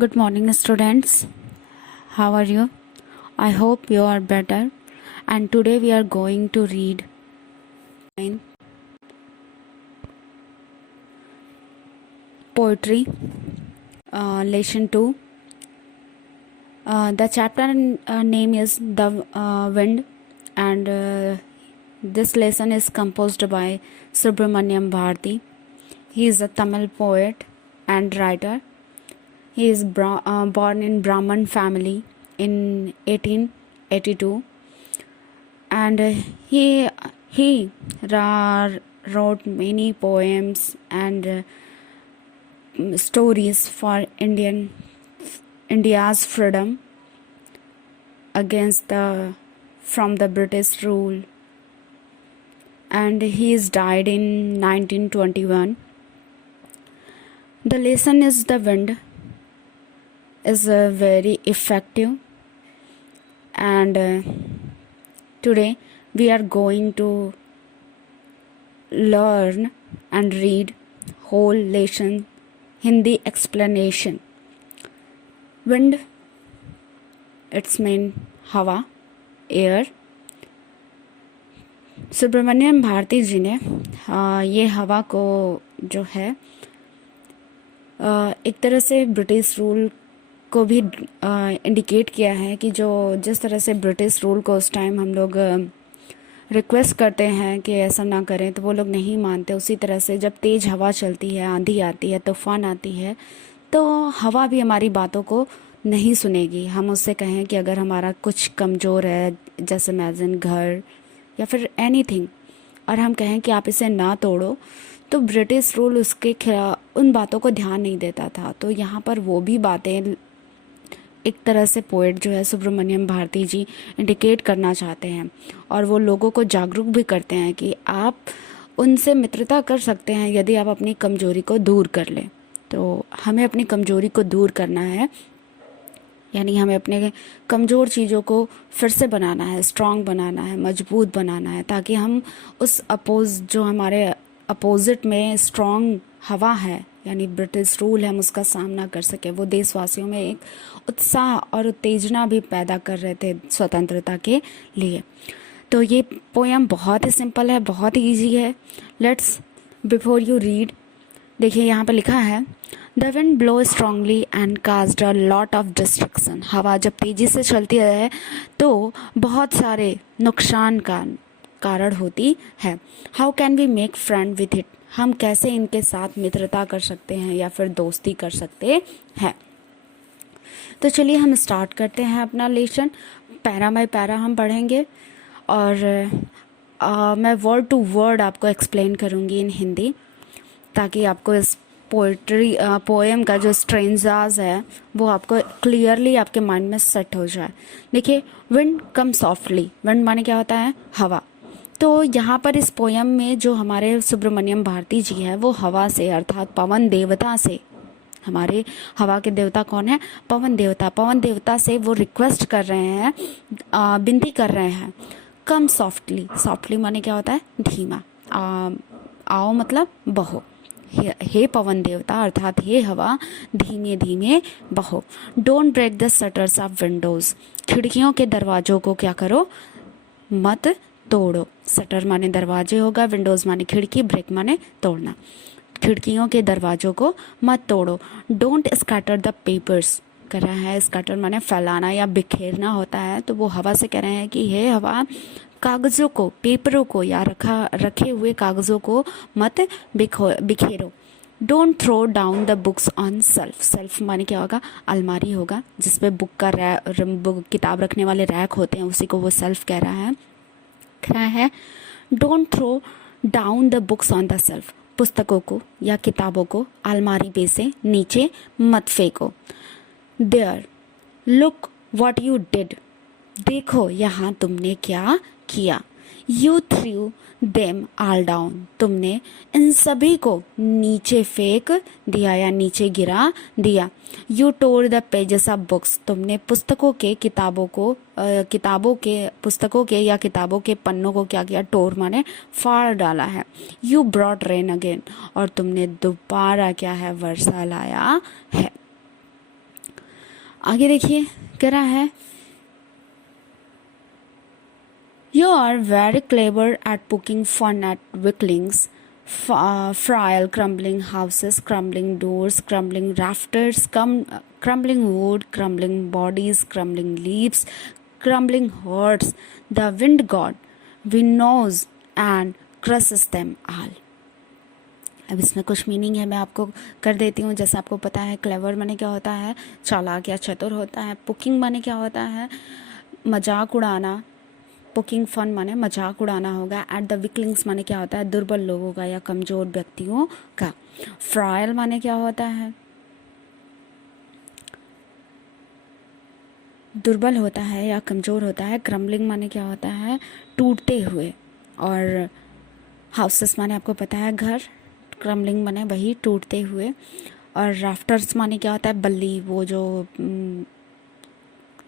Good morning, students. How are you? I hope you are better. And today we are going to read poetry, lesson 2. The chapter name is The Wind, and this lesson is composed by Subramaniam Bharati. He is a Tamil poet and writer. He is born in Brahman family in 1882, and he wrote many poems and stories for India's freedom against from the British rule, and he is died in 1921. The lesson is The Wind is very effective, and today we are going to learn and read whole lesson Hindi explanation. Wind, its mean हवा, air. Subramaniam Bharti जी ने ये हवा को जो है एक तरह से ब्रिटिश रूल को भी इंडिकेट किया है कि जो जिस तरह से ब्रिटिश रूल को उस टाइम हम लोग रिक्वेस्ट करते हैं कि ऐसा ना करें तो वो लोग नहीं मानते, उसी तरह से जब तेज़ हवा चलती है, आंधी आती है, तूफान आती है, तो हवा भी हमारी बातों को नहीं सुनेगी. हम उससे कहें कि अगर हमारा कुछ कमज़ोर है, जैसे इमेजिन घर या फिर एनीथिंग, और हम कहें कि आप इसे ना तोड़ो, तो ब्रिटिश रूल उसके उन बातों को ध्यान नहीं देता था. तो यहाँ पर वो भी बातें एक तरह से पोएट जो है सुब्रमण्यम भारती जी इंडिकेट करना चाहते हैं, और वो लोगों को जागरूक भी करते हैं कि आप उनसे मित्रता कर सकते हैं यदि आप अपनी कमजोरी को दूर कर लें. तो हमें अपनी कमजोरी को दूर करना है, यानी हमें अपने कमज़ोर चीज़ों को फिर से बनाना है, स्ट्रांग बनाना है, मजबूत बनाना है, ताकि हम उस जो हमारे अपोजिट में स्ट्रांग हवा है, यानी ब्रिटिश रूल है, हम उसका सामना कर सके. वो देशवासियों में एक उत्साह और उत्तेजना भी पैदा कर रहे थे स्वतंत्रता के लिए. तो ये पोएम बहुत ही सिंपल है, बहुत ही ईजी है. लेट्स बिफोर यू रीड, देखिए यहाँ पर लिखा है, the wind blow strongly and cast a lot of destruction. हवा जब तेज़ी से चलती है तो बहुत सारे नुकसान का कारण होती है. How can we make friend with it. हम कैसे इनके साथ मित्रता कर सकते हैं या फिर दोस्ती कर सकते हैं. तो चलिए हम स्टार्ट करते हैं अपना लेसन. पैरा बाय पैरा हम पढ़ेंगे, और मैं वर्ड टू वर्ड आपको एक्सप्लेन करूँगी इन हिंदी, ताकि आपको इस पोएम का जो स्ट्रेंजाज है वो आपको क्लियरली आपके माइंड में सेट हो जाए. देखिए, विंड कम सॉफ्टली. विंड माने क्या होता है? हवा. तो यहाँ पर इस पोएम में जो हमारे सुब्रमण्यम भारती जी है वो हवा से, अर्थात पवन देवता से, हमारे हवा के देवता कौन है? पवन देवता. पवन देवता से वो रिक्वेस्ट कर रहे हैं, विनती कर रहे हैं, कम सॉफ्टली. सॉफ्टली माने क्या होता है? धीमा. आओ मतलब बहो. हे पवन देवता अर्थात हे हवा, धीमे धीमे बहो. Don't break the shutters of windows. खिड़कियों के दरवाजों को क्या करो? मत तोड़ो. शटर माने दरवाजे होगा, विंडोज माने खिड़की, ब्रेक माने तोड़ना. खिड़कियों के दरवाजों को मत तोड़ो. Don't scatter the papers. कर रहा है स्कैटर माने फैलाना या बिखेरना होता है. तो वो हवा से कह रहे हैं कि हे हवा, कागज़ों को, पेपरों को या रखे हुए कागज़ों को मत बिखेरो. Don't throw down the books on shelf. Shelf माने क्या होगा? अलमारी होगा, जिसपे बुक का किताब रखने वाले रैक होते हैं, उसी को वो सेल्फ कह रहा है. Don't throw down the books on the shelf. पुस्तकों को या किताबों को अलमारी पे से नीचे मत फेंको. There, look what you did. देखो यहाँ तुमने क्या किया. You threw them all down. तुमने इन सभी को नीचे फेंक दिया या नीचे गिरा दिया. You tore the pages of books. तुमने पुस्तकों के या किताबों के पन्नों को क्या किया? टोर माने फाड़ डाला है. You brought rain again. और तुमने दोबारा क्या है? वर्षा लाया है. आगे देखिए कह रहा है you are very clever at poking fun at weaklings frail crumbling houses, crumbling doors, crumbling rafters, crumbling wood, crumbling bodies, crumbling leaves, crumbling hearts. The wind god winnows and crushes them all. अब इसमें कुछ meaning है, मैं आपको कर देती हूँ। जैसे आपको पता है क्लेवर माने क्या होता है, चालाक या चतुर होता है। पुकिंग माने क्या होता है, मजाक उड़ाना। पुकिंग फन माने मजाक उड़ाना होगा। एट द विकलिंग्स माने क्या होता है, दुर्बल लोगों का या कमज़ोर व्यक्तियों का। फ्रायल माने क्या होता है, दुर्बल होता है या कमज़ोर होता है। क्रम्बलिंग माने क्या होता है, टूटते हुए। और हाउसेस माने आपको पता है घर, क्रम्बलिंग माने वही टूटते हुए। और राफ्टर्स माने क्या होता है, बल्ली, वो जो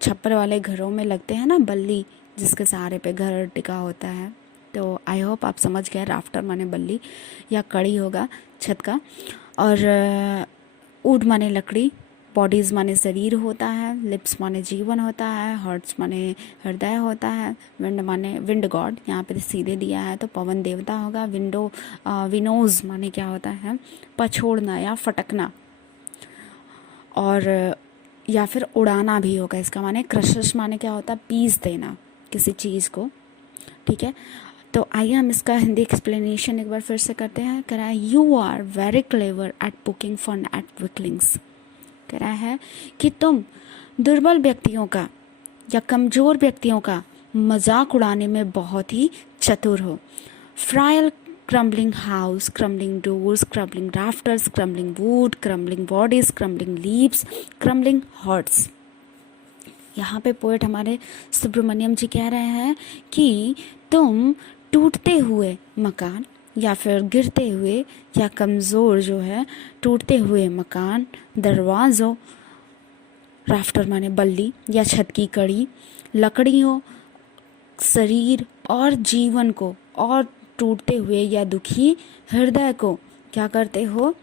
छप्पर वाले घरों में लगते हैं ना बल्ली, जिसके सहारे पे घर टिका होता है। तो आई होप आप समझ गए, राफ्टर माने बल्ली या कड़ी होगा छत का। और वुड माने लकड़ी, बॉडीज़ माने शरीर होता है, लिप्स माने जीवन होता है, हार्ट्स माने हृदय होता है, विंड माने विंड गॉड, यहाँ पे सीधे दिया है तो पवन देवता होगा। विनोज माने क्या होता है, पछोड़ना या फटकना, और या फिर उड़ाना भी होगा इसका माने। क्रशेस माने क्या होता है, पीस देना किसी चीज़ को, ठीक है। तो आइए हम इसका हिंदी एक्सप्लेनेशन एक बार फिर से करते हैं। कह रहा है you are very clever at poking fun at weaklings. कह रहा है कि तुम दुर्बल व्यक्तियों का या कमज़ोर व्यक्तियों का मजाक उड़ाने में बहुत ही चतुर हो। फ्रायल crumbling house, crumbling doors, crumbling rafters, crumbling wood, crumbling bodies, crumbling leaves, crumbling hearts. यहाँ पे पोएट हमारे सुब्रमण्यम जी कह रहे हैं कि तुम टूटते हुए मकान या फिर गिरते हुए या कमज़ोर जो है टूटते हुए मकान, दरवाज़ों, राफ्टर माने बल्ली या छत की कड़ी, लकड़ियों, शरीर और जीवन को, और टूटते हुए या दुखी हृदय को क्या करते हो।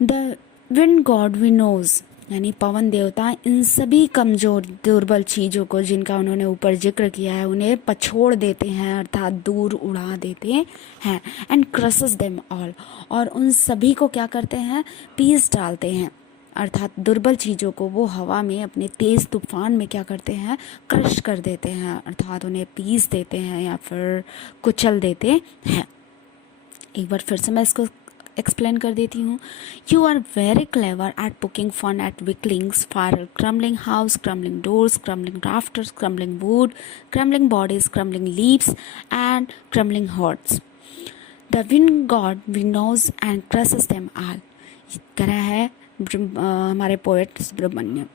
द विंड गॉड विनोज यानी पवन देवता इन सभी कमज़ोर दुर्बल चीज़ों को जिनका उन्होंने ऊपर जिक्र किया है उन्हें पछोड़ देते हैं, अर्थात दूर उड़ा देते हैं। एंड क्रसेस देम ऑल, और उन सभी को क्या करते हैं, पीस डालते हैं, अर्थात दुर्बल चीज़ों को वो हवा में अपने तेज़ तूफान में क्या करते हैं, क्रश कर देते हैं, अर्थात उन्हें पीस देते हैं या फिर कुचल देते हैं। एक बार फिर से मैं इसको एक्सप्लेन कर देती हूँ। You are very clever at poking fun at weaklings, frail crumbling house, crumbling doors, crumbling rafters, crumbling wood, crumbling bodies, crumbling leaves and crumbling hearts. The wind god winnows and crushes them all. कह रहा है हमारे poet Subramaniam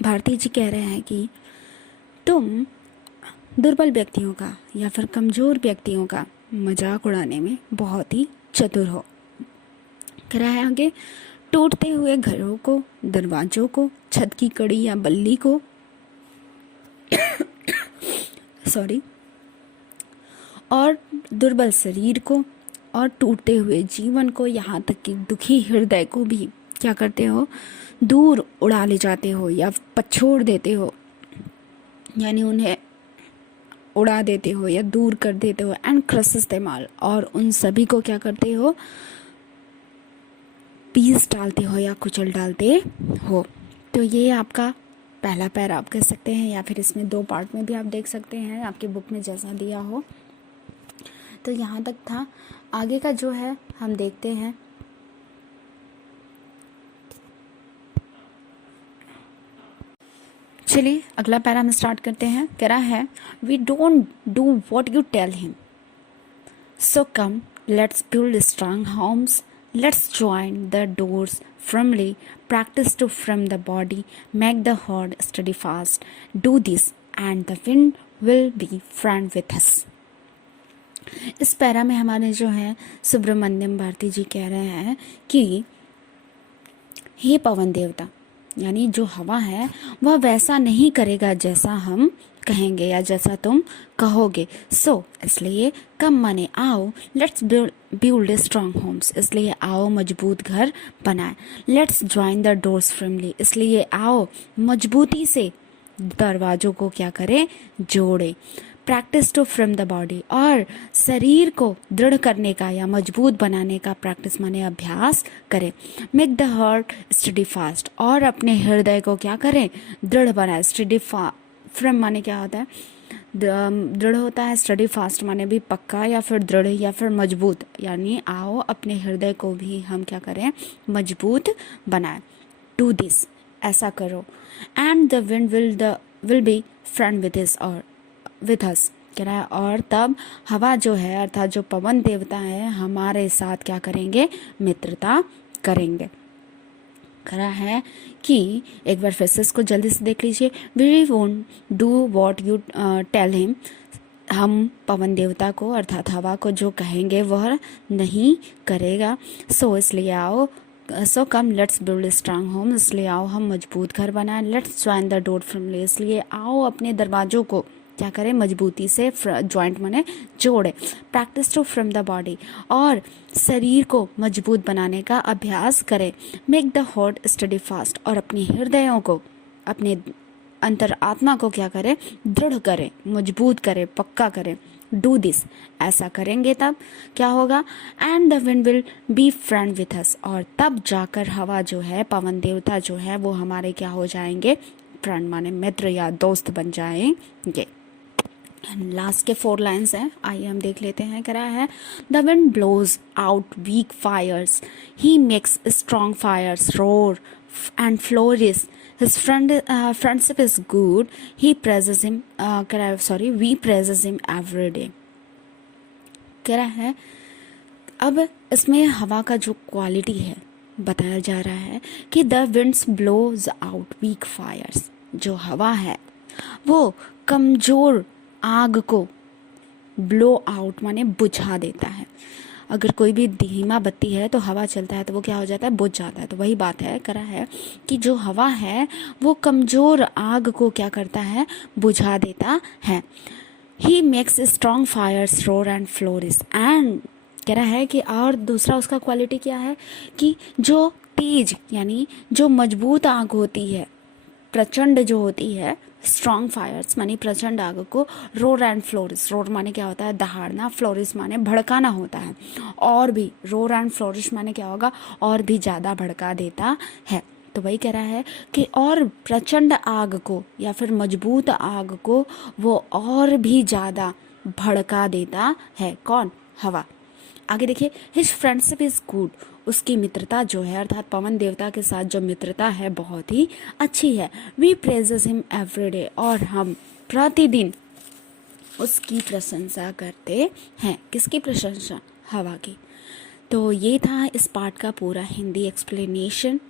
Bharti जी कह रहे हैं कि तुम दुर्बल व्यक्तियों का या फिर कमज़ोर व्यक्तियों का मजाक उड़ाने में बहुत ही चतुर हो। कह रहा है आगे, टूटते हुए घरों को, दरवाजों को, छत की कड़ी या बल्ली को सॉरी, और दुर्बल शरीर को और टूटते हुए जीवन को, यहाँ तक कि दुखी हृदय को भी क्या करते हो, दूर उड़ा ले जाते हो या पछोड़ देते हो, यानी उन्हें उड़ा देते हो या दूर कर देते हो। एंड क्रसेस देम ऑल, और उन सभी को क्या करते हो, पीस डालते हो या कुचल डालते हो। तो ये आपका पहला पैरा आप कह सकते हैं, या फिर इसमें 2 पार्ट में भी आप देख सकते हैं, आपके बुक में जैसा दिया हो। तो यहाँ तक था। आगे का जो है हम देखते हैं। चलिए अगला पैरा हम स्टार्ट करते हैं। कह रहा है we don't do what you tell him, so come let's build strong homes, let's join the doors firmly, practice to frame the body, make the heart steady fast, do this and the wind will be friend with us. इस para में हमारे जो है सुब्रमण्यम भारती जी कह रहे हैं कि हे पवन देवता, यानी जो हवा है वह वैसा नहीं करेगा जैसा हम कहेंगे या जैसा तुम कहोगे। सो इसलिए कम माने आओ, लेट्स बिल्ड स्ट्रॉन्ग होम्स, इसलिए आओ मजबूत घर बनाए। Let's join the doors firmly, इसलिए आओ मजबूती से दरवाजों को क्या करें, जोड़े। Practice to firm the body, और शरीर को दृढ़ करने का या मजबूत बनाने का प्रैक्टिस माने अभ्यास करें। Make the heart steadfast, और अपने हृदय को क्या करें, दृढ़ बनाए। स्टडी फ्रम माने क्या होता है, दृढ़ होता है। स्टडी फास्ट माने भी पक्का या फिर दृढ़ या फिर मजबूत, यानी आओ अपने हृदय को भी हम क्या करें, मजबूत बनाए। डू दिस, ऐसा करो। And the wind will be friend with हिस, और विथ अस कह रहा है, और तब हवा जो है अर्थात जो पवन देवता है हमारे साथ क्या करेंगे, मित्रता करेंगे। कह रहा है कि एक बार फिर से इसको जल्दी से देख लीजिए। We won't do what you tell him, हम पवन देवता को अर्थात हवा को जो कहेंगे वह नहीं करेगा। सो इसलिए आओ, so come let's build strong home, इसलिए आओ हम मजबूत घर बनाएं। Let's join the door firmly, इसलिए आओ अपने दरवाजों को क्या करें, मजबूती से ज्वाइंट माने जोड़े। Practice to firm the body, और शरीर को मजबूत बनाने का अभ्यास करें। Make the heart steadfast, और अपने हृदयों को, अपने अंतर आत्मा को क्या करें, दृढ़ करें, मजबूत करें, पक्का करें। डू दिस, ऐसा करेंगे तब क्या होगा। And the wind will be friend with us, और तब जाकर हवा जो है, पवन देवता जो है वो हमारे क्या हो जाएंगे, फ्रेंड माने मित्र या दोस्त बन जाएंगे। एंड लास्ट के 4 लाइन्स हैं, आइए हम देख लेते हैं। कह रहा है, the wind blows out weak fires, he makes strong fires roar and flourish, his friendship is good, he praises him, कह रहा है sorry, we praises him every day. कह रहा है अब इसमें हवा का जो क्वालिटी है बताया जा रहा है कि the winds blows out weak fires, जो हवा है वो कमजोर आग को ब्लो आउट माने बुझा देता है। अगर कोई भी धीमा बत्ती है तो हवा चलता है तो वो क्या हो जाता है, बुझ जाता है। तो वही बात है, करा है कि जो हवा है वो कमजोर आग को क्या करता है, बुझा देता है। He makes strong fires roar and flourish, and कह रहा है कि और दूसरा उसका क्वालिटी क्या है कि जो तेज यानी जो मजबूत आग होती है, प्रचंड जो होती है, स्ट्रॉन्ग फायर्स माने प्रचंड आग को, रोर एंड फ्लोरिश, रोर माने क्या होता है, दहाड़ना, फ्लोरिश माने भड़काना होता है, और भी रोर एंड फ्लोरिश माने क्या होगा, और भी ज़्यादा भड़का देता है। तो वही कह रहा है कि और प्रचंड आग को या फिर मजबूत आग को वो और भी ज़्यादा भड़का देता है। कौन, हवा। आगे देखिए, हिज फ्रेंडशिप इज गुड, उसकी मित्रता जो है अर्थात पवन देवता के साथ जो मित्रता है बहुत ही अच्छी है। वी प्रेजेस हिम एवरीडे, और हम प्रतिदिन उसकी प्रशंसा करते हैं। किसकी प्रशंसा, हवा की। तो ये था इस पार्ट का पूरा हिंदी एक्सप्लेनेशन।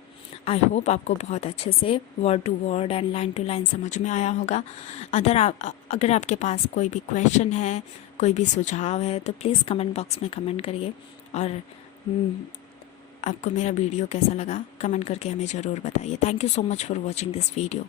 आई होप आपको बहुत अच्छे से word to word and line to line समझ में आया होगा। अगर आपके पास कोई भी क्वेश्चन है, कोई भी सुझाव है तो प्लीज़ कमेंट बॉक्स में कमेंट करिए, और आपको मेरा वीडियो कैसा लगा कमेंट करके हमें ज़रूर बताइए। Thank you so much for watching this video.